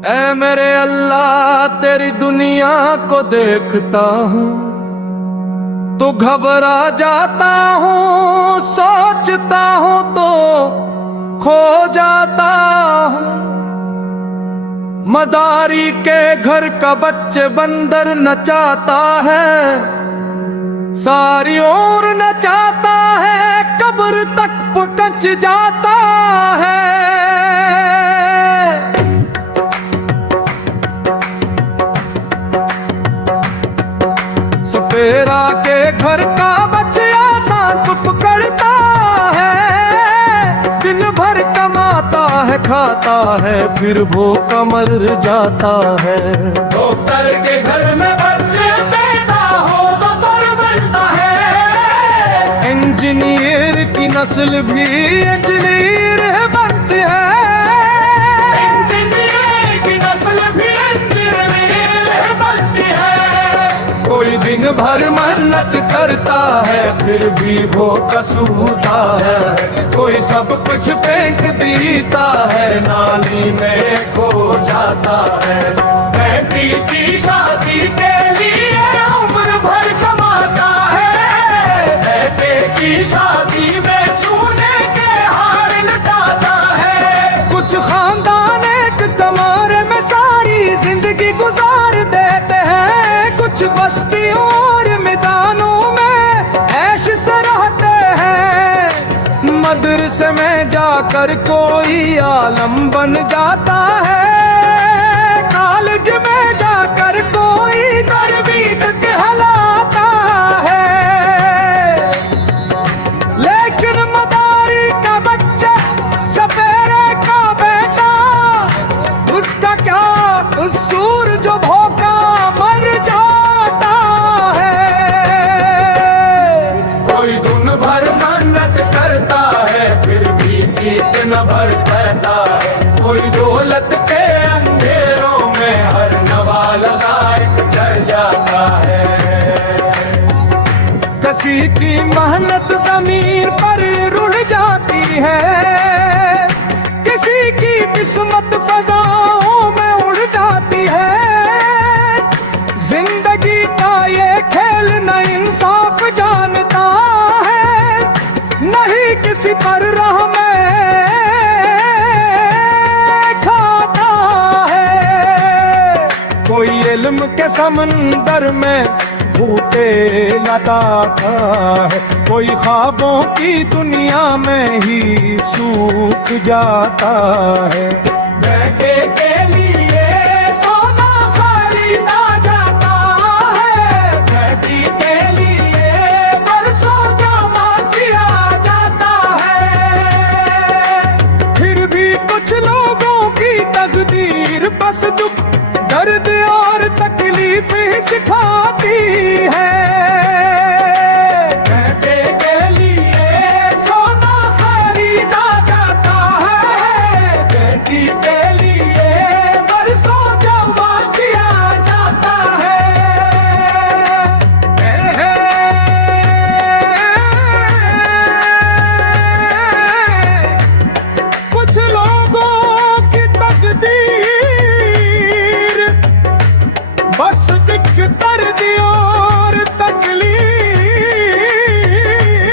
ऐ मेरे अल्लाह तेरी दुनिया को देखता हूँ तो घबरा जाता हूँ, सोचता हूँ तो खो जाता हूँ। मदारी के घर का बच्चे बंदर नचाता है, सारी ओर नचाता है, कब्र तक पहुंच जाता है। सपेरा के घर का बच्चा सांप पकड़ता है, दिन भर कमाता है खाता है, फिर भूख मर जाता है। डॉक्टर के घर में बच्चे पैदा हो तो सर बनता है, इंजीनियर की नस्ल भी इंजीनियर बनती है, इंजीनियर की नस्ल भी इंजीनियर बनती है। कोई दिन भर मेहनत करता है फिर भी भूख सूता है, कोई सब कुछ फेंक देता है नाली में खो जाता है। बेटी की शादी के लिए उम्र भर कमाता है, बेटे की शादी में सोने के हार लटाता है। कुछ खानदान एक कमरे में सारी जिंदगी गुजार देते हैं, कुछ बस्तियों और मैदानों में ऐश से रहते हैं। मदरसे में जाकर कोई आलम बन जाता है, कॉलेज में जाकर कोई तरबीत कहलाता है। लेकिन मदारी का बच्चा सपेरे का बेटा, उसका क्या कसूर जो भूखा मर जाता है। कोई दिन भर मेहनत करता है फिर भी पेट न भर पाता है, कोई दौलत के अंधेरों में हर नवाला साइक चढ़ जाता है। किसी की मेहनत जमीन पर रुल जाती है, किसी की किस्मत फजाओं में उड़ जाती है। जिंदगी का ये खेल न इंसाफ जानता है, नहीं किसी पर रहम खाता है। कोई इल्म के समंदर में भूखे लदाता है, कोई ख्वाबों की दुनिया में ही सूख जाता है। बेटे के लिए सोना खरीदा जाता है, बेटी के लिए बरसों जमा किया जाता है। फिर भी कुछ लोगों की तकदीर बस दुख, दर्द और तकलीफ ही सिखाती है।